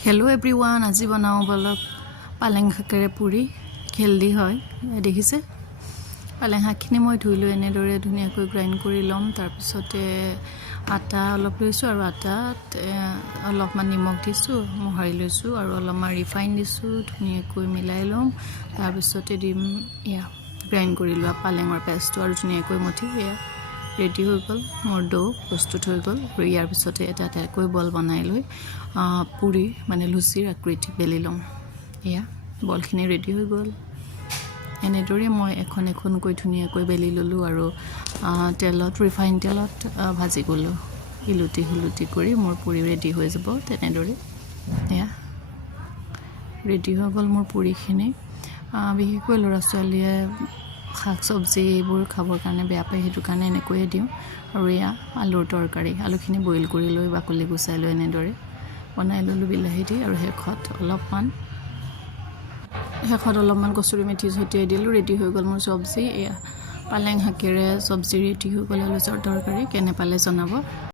hello everyone আজি বনাও বলক পালেং শাকেৰে পুৰি হেলদি হয় দেখিছে পালেং শাকখিনি মই ধুইলো এনেদৰে ধুনীয়াকৈ গ্ৰাইন্ড কৰি লম তাৰ পিছতে আটা অলপ লৈছো আৰু আটাত অলপমান নিমখ দিছো মোহাৰি লৈছো আৰু অলপমান ৰিফাইন দিছো ধুনীয়াকৈ মিলাই লম তাৰ পিছতে দিম ইয়া গ্ৰাইন্ড কৰি লোৱা পালেঙৰ পেষ্টটো আৰু ধুনীয়াকৈ মঠি ৰেডি হৈ গল মোৰ ডো প্ৰস্তুত হৈ গল আৰু ইয়াৰ পিছতে এটা এটাকৈ বল বনাই লৈ পুৰি মানে লুচিৰ আকৃতি বেলি লম ইয়া বলখিনি ৰেডি হৈ গল এনেদৰে মই এখন এখনকৈ ধুনীয়াকৈ বেলি ললো আৰু তেলত ৰিফাইন তেলত ভাজি গলো ইলুটি হুলুটি কৰি মোৰ পুৰি ৰেডি হৈ যাব তেনেদৰে ইয়া ৰেডি হৈ গল মোৰ পুৰিখিনি বিশেষকৈ ল'ৰা ছোৱালীয়ে শাক সবজি এইবোৰ খাবৰ কাৰণে বেয়া পায় হেতু কাৰণে এনেকৈ দিওঁ আৰু ইয়া আলুৰ তৰকাৰী আলুখিনি বইল কৰি লৈ বাকলি গুচাই লৈ এনেদৰে বনাই ললো বিলাহী দি আৰু শেষত অলপমান কচুৰি মেথি ছটিয়াই দিলো ৰেডি হৈ গল মোৰ সবজি এয়া পালেং শাকেৰে সবজি ৰেডি হৈ গল আলুৰ তৰকাৰী কেনে পালে জনাব